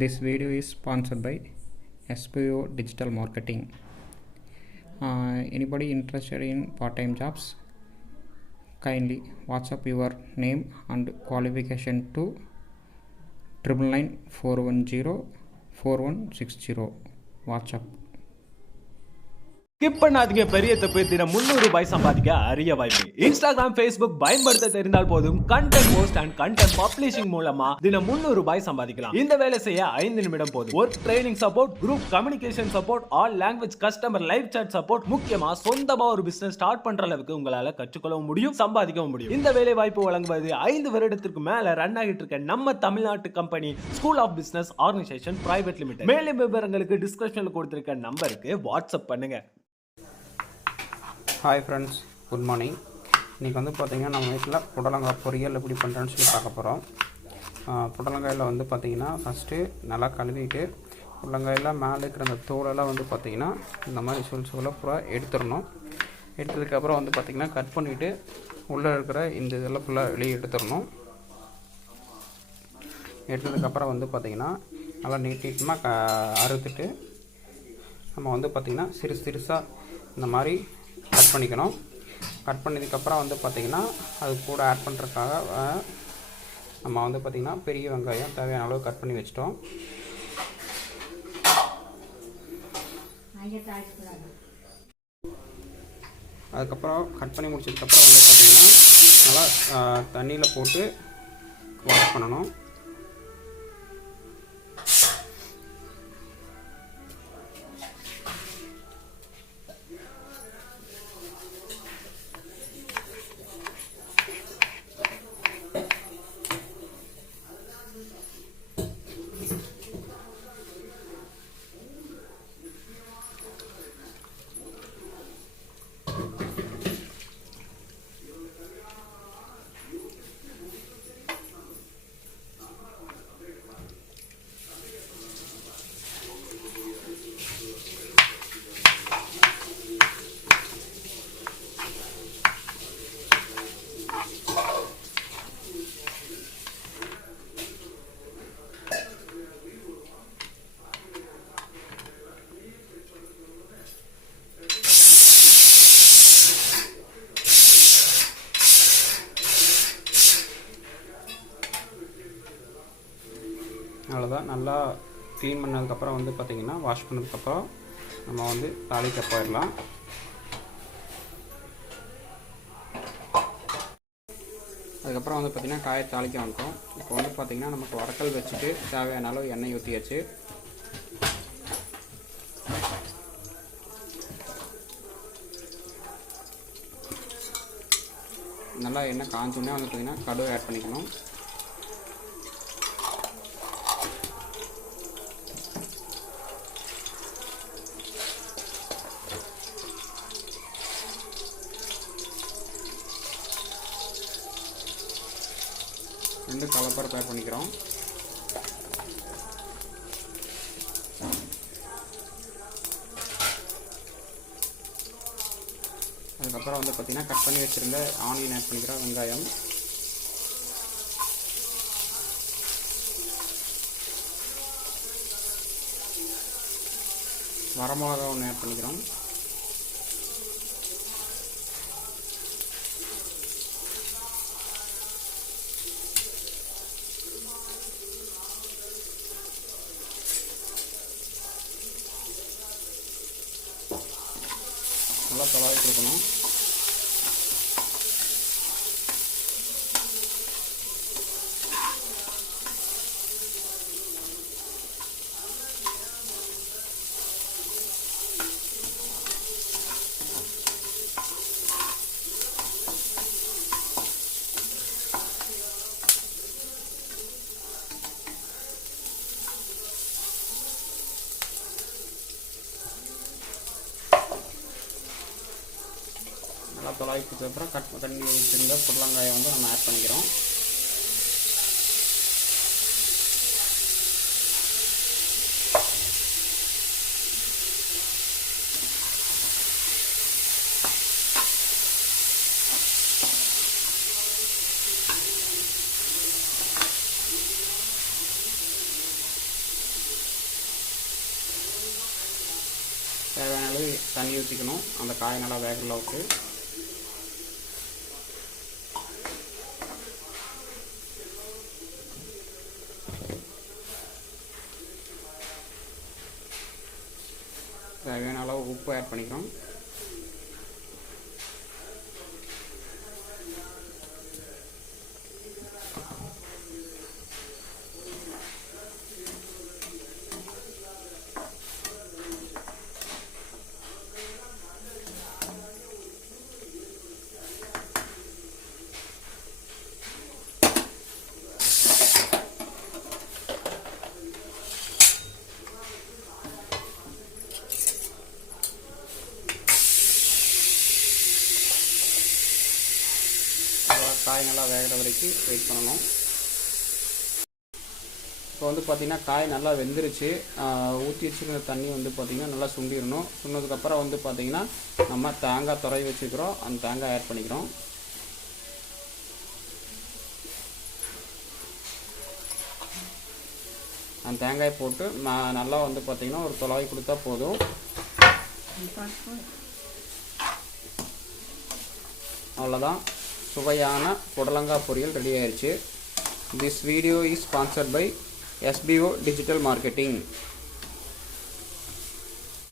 This video is sponsored by SPO Digital Marketing. Anybody interested in part-time jobs? Kindly WhatsApp your name and qualification to 999-410-4160. WhatsApp. Skip பண்ணாதீங்க. பெரிய தப்பு. தினம் 300 ரூபாய் சம்பாதிக்க அரிய வாய்ப்பு. இன்ஸ்டாகிராம், ஃபேஸ்புக் பயன்படுத்த தெரிந்தால் போதும் content post and content publishing மூலமா தினம் 300 ரூபாய் சம்பாதிக்கலாம். இந்த வேலை செய்ய 5 நிமிடம் போதும். Work training support, group communication support, all language customer live chat support, முக்கியமா சொந்தமா ஒரு பிசினஸ் ஸ்டார்ட் பண்ற அளவுக்கு உங்களால கற்றுக்கொள்ளவும் முடியும், சம்பாதிக்கவும் முடியும். இந்த வேலை வாய்ப்பு வழங்குவது 5 வருடத்திற்கு மேல ரன் ஆகிட்டு இருக்க நம்ம தமிழ்நாட்டு company school of business organisation private limited. மேலும் விவரங்களுக்கு டிஸ்கிரிப்ஷன்ல கொடுத்திருக்க நம்பருக்கு வாட்ஸ்அப் பண்ணுங்க. Hi friends, good morning. இன்றைக்கி பார்த்திங்கன்னா நம்ம வீட்டில் புடலங்காய் பொரியல் எப்படி பண்ணுறேன்னு சொல்லி பார்க்க போகிறோம். புடலங்காயில் பார்த்திங்கன்னா ஃபஸ்ட்டு நல்லா கழுவிட்டு புடலங்காயில் மேலே இருக்கிற அந்த தோலெல்லாம் பார்த்திங்கன்னா இந்த மாதிரி சோலை பூரா எடுத்துடணும். எடுத்ததுக்கப்புறம் பார்த்திங்கன்னா கட் பண்ணிவிட்டு உள்ளே இருக்கிற இந்த இதெல்லாம் ஃபுல்லாக வெளியே எடுத்துடணும். எடுத்ததுக்கப்புறம் பார்த்திங்கன்னா நல்லா நீட்டமாக அறுத்துட்டு நம்ம பார்த்திங்கன்னா சிறுசாக இந்த மாதிரி கட் பண்ணிக்கணும். கட் பண்ணதுக்கப்புறம் பார்த்திங்கன்னா அது கூட ஆட் பண்ணுறதுக்காக நம்ம பார்த்திங்கன்னா பெரிய வெங்காயம் தேவையான அளவு கட் பண்ணி வச்சிட்டோம். அதுக்கப்புறம் கட் பண்ணி முடிச்சதுக்கப்புறம் பார்த்திங்கன்னா நல்லா தண்ணியில் போட்டு வாஷ் பண்ணணும். அவ்வளோதான். நல்லா க்ளீன் பண்ணதுக்கப்புறம் பார்த்திங்கன்னா வாஷ் பண்ணதுக்கப்புறம் நம்ம தாளிக்க போயிடலாம். அதுக்கப்புறம் பார்த்திங்கன்னா காயை தாளிக்க வந்துட்டோம். இப்போ பார்த்திங்கன்னா நமக்கு வறுக்கல் வச்சுட்டு தேவையான அளவு எண்ணெய் ஊற்றியாச்சு. நல்லா எண்ணெய் காஞ்சோடனே பார்த்திங்கன்னா கடுகு ஆட் பண்ணிக்கணும். ரெண்டு கலப்பரை பேர் பண்ணிக்கிறோம். அதுக்கப்புறம் பார்த்திங்கன்னா கட் பண்ணி வச்சுருந்த ஆனியன் ஆட் பண்ணிக்கிறோம், வெங்காயம், வரமிளகா ஒன்று ஆட் பண்ணிக்கிறோம். நல்லா தொலாவி கொடுக்கணும். நல்லா தொலாவிட்டதுக்கப்புறம் கட் பண்ணி வச்சுருந்த புடலங்காயை நம்ம ஆட் பண்ணிக்கிறோம். தண்ணி ஊற்றிக்கணும் அந்த காய் நல்லா வேகிற அளவுக்கு. தேவையான அளவு உப்பு ஆட் பண்ணிக்கிறோம். காய் நல்லா வேகிற வரைக்கும் வெயிட் பண்ணணும். இப்போ வந்து பார்த்திங்கன்னா காய் நல்லா வெந்துருச்சு. ஊற்றி வச்சுருக்கிற தண்ணி வந்து பார்த்திங்கன்னா நல்லா சுண்டிடணும். சுண்டதுக்கப்புறம் வந்து பார்த்திங்கன்னா நம்ம தேங்காய் துறவி வச்சுக்கிறோம், அந்த தேங்காய் ஆட் பண்ணிக்கிறோம். அந்த தேங்காய் போட்டு நல்லா வந்து பார்த்திங்கன்னா ஒரு துளவி கொடுத்தா போதும். அவ்வளோதான், சுவையான புடலங்காய் பொரியல் ரெடி ஆயிடுச்சு. This video is sponsored by SBO digital marketing.